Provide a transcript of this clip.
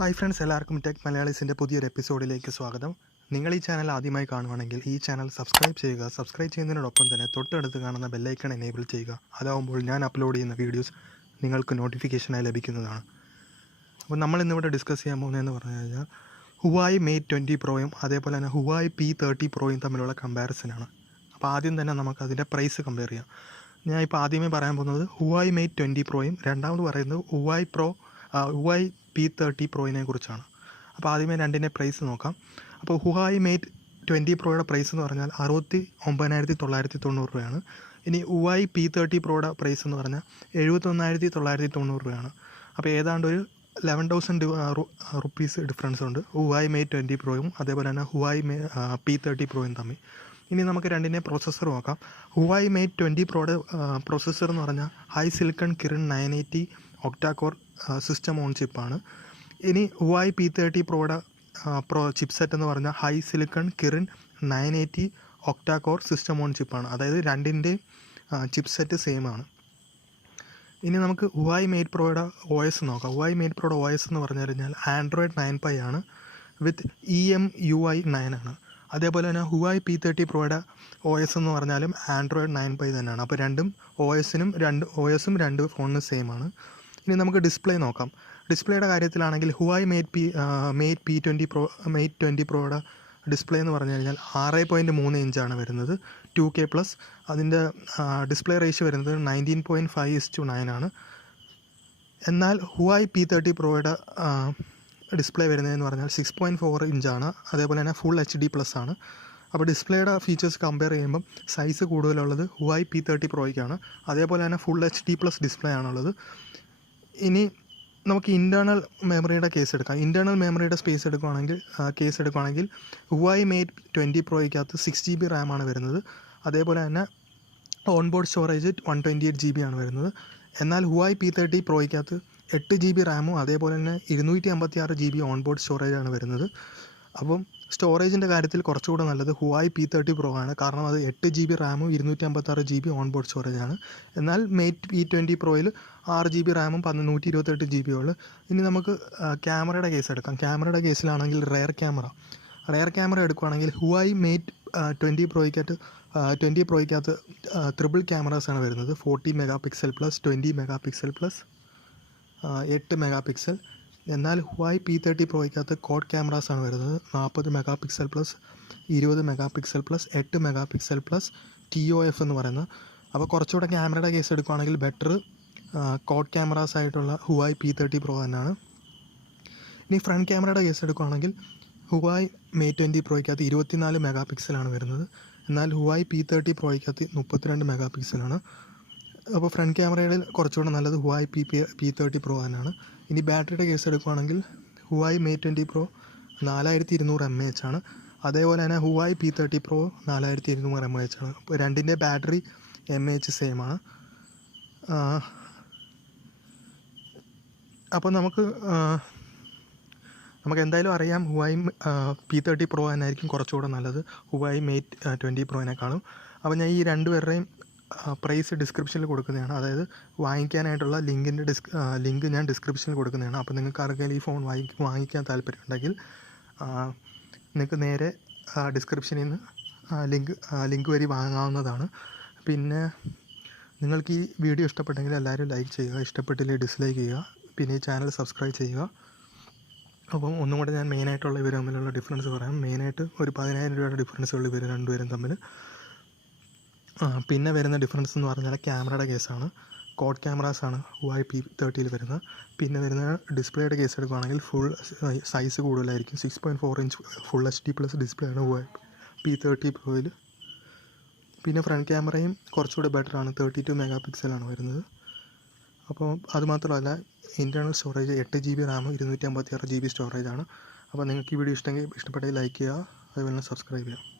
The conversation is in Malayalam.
ഹായ് ഫ്രണ്ട്സ്, എല്ലാവർക്കും ടെക് മലയാളീസിൻ്റെ പുതിയൊരു എപ്പിസോഡിലേക്ക് സ്വാഗതം. നിങ്ങൾ ഈ ചാനൽ ആദ്യമായി കാണുവാണെങ്കിൽ ഈ ചാനൽ സബ്സ്ക്രൈബ് ചെയ്യുക. സബ്സ്ക്രൈബ് ചെയ്യുന്നതിനോടൊപ്പം തന്നെ തൊട്ടടുത്ത് കാണുന്ന ബെല്ലൈക്കൺ എനേബിൾ ചെയ്യുക. അതാവുമ്പോൾ ഞാൻ അപ്ലോഡ് ചെയ്യുന്ന വീഡിയോസ് നിങ്ങൾക്ക് നോട്ടിഫിക്കേഷനായി ലഭിക്കുന്നതാണ്. അപ്പോൾ നമ്മൾ ഇന്നിവിടെ ഡിസ്കസ് ചെയ്യാൻ പോകുന്നതെന്ന് പറഞ്ഞു കഴിഞ്ഞാൽ Huawei Mate 20 Proയും അതേപോലെ തന്നെ Huawei P30 Proയും തമ്മിലുള്ള കമ്പാരിസനാണ്. അപ്പോൾ ആദ്യം തന്നെ നമുക്ക് അതിൻ്റെ പ്രൈസ് കമ്പയർ ചെയ്യാം. ഞാൻ ഇപ്പോൾ ആദ്യമേ പറയാൻ പോകുന്നത് Huawei Mate 20 Proയും രണ്ടാമത് പറയുന്നത് Huawei P30 Proയിനെ കുറിച്ചാണ്. അപ്പോൾ ആദ്യമേ രണ്ടിൻ്റെ പ്രൈസ് നോക്കാം. അപ്പോൾ Huawei Mate 20 Proയുടെ പ്രൈസ് എന്ന് പറഞ്ഞാൽ 69,990 രൂപയാണ്. ഇനി Huawei P30 Proയുടെ പ്രൈസ് എന്ന് പറഞ്ഞാൽ 71,990 രൂപയാണ്. അപ്പോൾ ഏതാണ്ട് ഒരു 11,000 റുപ്പീസ് ഡിഫറൻസ് ഉണ്ട് Huawei Mate 20 Proയും അതേപോലെ തന്നെ Huawei P30 Proയും തമ്മിൽ. ഇനി നമുക്ക് രണ്ടിൻ്റെ പ്രോസസ്സർ നോക്കാം. Huawei Mate 20 Proയുടെ പ്രോസസ്സർ എന്ന് പറഞ്ഞാൽ HiSilicon Kirin 980 octacore system on ചിപ്പാണ്. ഇനി Huawei P30 Proയുടെ ചിപ്സെറ്റ് എന്ന് പറഞ്ഞാൽ HiSilicon Kirin 980 octacore system on ചിപ്പാണ്. അതായത് രണ്ടിൻ്റെ ചിപ്സെറ്റ് സെയിം ആണ്. ഇനി നമുക്ക് Huawei Mate Proയുടെ OS നോക്കാം. Huawei Mate Proയുടെ OS എന്ന് പറഞ്ഞു കഴിഞ്ഞാൽ Android 9 Pie ആണ് വിത്ത് EMUI 9 ആണ്. അതേപോലെ തന്നെ Huawei P30 Proയുടെ OS എന്ന് പറഞ്ഞാലും Android 9 Pie തന്നെയാണ്. അപ്പോൾ OSും രണ്ട് ഫോണിന് സെയിം ആണ്. ഇനി നമുക്ക് ഡിസ്പ്ലേ നോക്കാം. ഡിസ്പ്ലേയുടെ കാര്യത്തിലാണെങ്കിൽ Huawei Mate 20 Proയുടെ ഡിസ്പ്ലേ എന്ന് പറഞ്ഞു കഴിഞ്ഞാൽ 6.3 ഇഞ്ചാണ് വരുന്നത്, 2K+. അതിൻ്റെ ഡിസ്പ്ലേ റേഷ്യോ വരുന്നത് 19.5:9 ആണ്. എന്നാൽ Huawei P30 Proയുടെ ഡിസ്പ്ലേ വരുന്നതെന്ന് പറഞ്ഞാൽ 6.4 ഇഞ്ചാണ്. അതേപോലെ തന്നെ ഫുൾ HD+ ആണ്. അപ്പോൾ ഡിസ്പ്ലേയുടെ ഫീച്ചേഴ്സ് കമ്പയർ ചെയ്യുമ്പം സൈസ് കൂടുതലുള്ളത് Huawei P30 Proയ്ക്കാണ്. അതേപോലെ തന്നെ ഫുൾ HD+ ഡിസ്പ്ലേ ആണുള്ളത്. ഇനി നമുക്ക് ഇൻറ്റേർണൽ മെമ്മറിയുടെ ഇൻറ്റേർണൽ മെമ്മറിയുടെ എടുക്കുകയാണെങ്കിൽ Huawei Mate 20 Proയ്ക്കകത്ത് 6GB RAM ആണ് വരുന്നത്. അതേപോലെ തന്നെ ഓൺബോർഡ് സ്റ്റോറേജ് 128 GB ആണ് വരുന്നത്. എന്നാൽ Huawei P30 Proയ്ക്കകത്ത് 8GB റാമും അതേപോലെ തന്നെ 256 GB ഓൺബോർഡ് സ്റ്റോറേജാണ് വരുന്നത്. അപ്പം സ്റ്റോറേജിൻ്റെ കാര്യത്തിൽ കുറച്ചുകൂടെ നല്ലത് Huawei P30 Pro ആണ്. കാരണം അത് 8GB റാമും 256 GB ഓൺബോർഡ് സ്റ്റോറേജാണ്. എന്നാൽ Mate P20 Proയിൽ 6GB റാമും 128 GB ഉള്ളു. ഇനി നമുക്ക് ക്യാമറയുടെ കേസ് എടുക്കാം. ക്യാമറയുടെ കേസിലാണെങ്കിൽ റെയർ ക്യാമറ എടുക്കുകയാണെങ്കിൽ Huawei Mate 20 Proയ്ക്കകത്ത് ട്രിപ്പിൾ ക്യാമറാസാണ് വരുന്നത്. 40 MP+, 20 MP+, 8 MP. എന്നാൽ Huawei P30 Proയ്ക്കകത്ത് കോഡ് ക്യാമറാസാണ് വരുന്നത്. 40 MP+, 20 MP+, 8 MP+, TOF എന്ന് പറയുന്നത്. അപ്പോൾ കുറച്ചുകൂടെ ക്യാമറയുടെ കേസ് എടുക്കുകയാണെങ്കിൽ ബെറ്റർ കോഡ് ക്യാമറാസ് ആയിട്ടുള്ള Huawei P30 Pro തന്നെയാണ്. ഇനി ഫ്രണ്ട് ക്യാമറയുടെ കേസ് എടുക്കുകയാണെങ്കിൽ Huawei Mate 20 Proയ്ക്കകത്ത് 24 MP ആണ് വരുന്നത്. എന്നാൽ Huawei P30 Proയ്ക്കകത്ത് 32 MP ആണ്. അപ്പോൾ ഫ്രണ്ട് ക്യാമറയുടെ കുറച്ചുകൂടെ നല്ലത് Huawei P30 Pro തന്നെയാണ്. ഇനി ബാറ്ററിയുടെ കേസ് എടുക്കുകയാണെങ്കിൽ Huawei Mate 20 Pro 4200 mAh ആണ്. അതേപോലെ തന്നെ Huawei P30 Pro 4200 mAh ആണ്. അപ്പോൾ രണ്ടിൻ്റെ ബാറ്ററി mAh സെയിം ആണ്. അപ്പോൾ നമുക്ക് എന്തായാലും അറിയാം Huawei P30 Pro തന്നെയായിരിക്കും കുറച്ചുകൂടെ നല്ലത് Huawei Mate 20 Proയിനേക്കാളും. അപ്പോൾ ഞാൻ ഈ രണ്ടുപേരുടെയും പ്രൈസ് ഡിസ്ക്രിപ്ഷനിൽ കൊടുക്കുന്നതാണ്. അതായത് വാങ്ങിക്കാനായിട്ടുള്ള ലിങ്ക് ഞാൻ ഡിസ്ക്രിപ്ഷനിൽ കൊടുക്കുന്നതാണ്. അപ്പോൾ നിങ്ങൾക്ക് ആർക്കെങ്കിലും ഈ ഫോൺ വാങ്ങിക്കാൻ താല്പര്യമുണ്ടെങ്കിൽ നിങ്ങൾക്ക് നേരെ ഡിസ്ക്രിപ്ഷനിൽ നിന്ന് ലിങ്ക് വഴി വാങ്ങാവുന്നതാണ്. പിന്നെ നിങ്ങൾക്ക് ഈ വീഡിയോ ഇഷ്ടപ്പെട്ടെങ്കിൽ എല്ലാവരും ലൈക്ക് ചെയ്യുക, ഇഷ്ടപ്പെട്ടില്ലെങ്കിൽ ഡിസ്ലൈക്ക് ചെയ്യുക, പിന്നെ ഈ ചാനൽ സബ്സ്ക്രൈബ് ചെയ്യുക. അപ്പം ഒന്നും കൂടെ ഞാൻ മെയിനായിട്ടുള്ള ഇവർ തമ്മിലുള്ള ഡിഫറൻസ് പറയാം. മെയിനായിട്ട് ഒരു 10,000 രൂപയുടെ ഡിഫറൻസ് ഉള്ളൂ ഇവർ രണ്ടുപേരും തമ്മിൽ. പിന്നെ വരുന്ന ഡിഫറൻസ് എന്ന് പറഞ്ഞാൽ ക്യാമറയുടെ കേസാണ്. കോഡ് ക്യാമറാസാണ് Huawei P30 വരുന്നത്. പിന്നെ വരുന്ന ഡിസ്പ്ലേയുടെ കേസ് എടുക്കുകയാണെങ്കിൽ ഫുൾ സൈസ് കൂടുതലായിരിക്കും. 6.4 ഇഞ്ച് ഫുൾ HD+ ഡിസ്പ്ലേ ആണ് Huawei P30 Proയിൽ. പിന്നെ ഫ്രണ്ട് ക്യാമറയും കുറച്ചുകൂടി ബെറ്ററാണ്, 32 MP ആണ് വരുന്നത്. അപ്പോൾ അതുമാത്രമല്ല ഇൻറ്റേർണൽ സ്റ്റോറേജ് 8GB റാമും 256 GB സ്റ്റോറേജാണ്. അപ്പോൾ നിങ്ങൾക്ക് ഈ വീഡിയോ ഇഷ്ടപ്പെട്ടെങ്കിൽ ലൈക്ക് ചെയ്യുക, അതുപോലെ തന്നെ സബ്സ്ക്രൈബ് ചെയ്യുക.